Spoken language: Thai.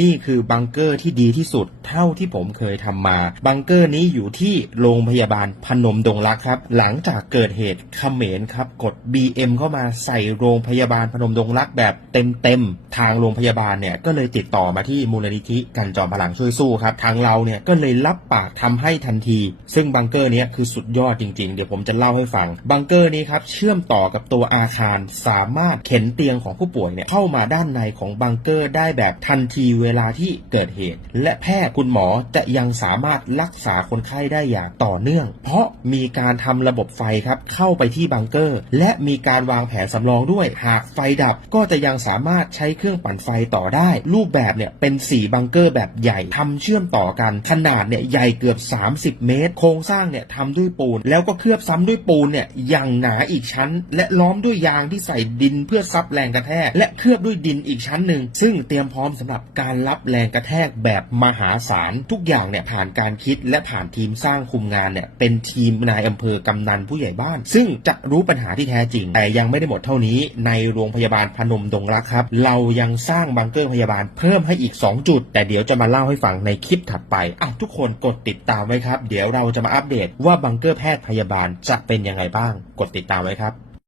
นี่คือบังเกอร์ที่ดีที่สุดเท่าที่ผมเคยทำมา บังเกอร์นี้อยู่ที่โรงพยาบาลพนมดงรักครับ หลังจากเกิดเหตุเขมรครับ กด BM เข้ามาใส่โรงพยาบาลพนมดงรักแบบเต็มๆ ทางโรงพยาบาลเนี่ยก็เลยติดต่อมาที่มูลนิธิกันจอมพลังช่วยสู้ครับทางเราเนี่ยก็เลยรับปากทำให้ทันที ซึ่งบังเกอร์นี้คือสุดยอดจริงๆ เดี๋ยวผมจะเล่าให้ฟัง บังเกอร์นี้ครับเชื่อมต่อกับตัวอาคารสามารถเข็นเตียงของผู้ป่วยเนี่ยเข้ามาด้านในของบังเกอร์ได้แบบทันทีเเวลาที่เกิดเหตุ และแพทย์คุณหมอจะยังสามารถรักษาคนไข้ได้อย่างต่อเนื่อง เพราะมีการทำระบบไฟครับเข้าไปที่บังเกอร์ และมีการวางแผนสำรองด้วย หากไฟดับก็จะยังสามารถใช้เครื่องปั่นไฟต่อได้ รูปแบบเนี่ยเป็น 4 บังเกอร์แบบใหญ่ทำเชื่อมต่อกัน ขนาดเนี่ยใหญ่เกือบ 30 เมตร โครงสร้างเนี่ยทำด้วยปูน แล้วก็เคลือบซ้ำด้วยปูนเนี่ยอย่างหนาอีกชั้น และล้อมด้วยยางที่ใส่ดินเพื่อซับแรงกระแทกและเคลือบด้วยดินอีกชั้นหนึ่งซึ่งเตรียมพร้อมสำหรับการการรับแรงกระแทกแบบมหาศาลทุกอย่างเนี่ยผ่านการคิดและผ่านทีมสร้างคุมงานเนี่ยเป็นทีมนายอำเภอกำนันผู้ใหญ่บ้าน ซึ่งจะรู้ปัญหาที่แท้จริง แต่ยังไม่ได้หมดเท่านี้ในโรงพยาบาลพนมดงรักครับ เรายังสร้างบังเกอร์พยาบาลเพิ่มให้อีก 2 จุด แต่เดี๋ยวจะมาเล่าให้ฟังในคลิปถัดไปอะทุกคนกดติดตามไว้ครับ เดี๋ยวเราจะมาอัปเดตว่าบังเกอร์แพทย์พยาบาลจะเป็นยังไงบ้าง กดติดตามไว้ครับ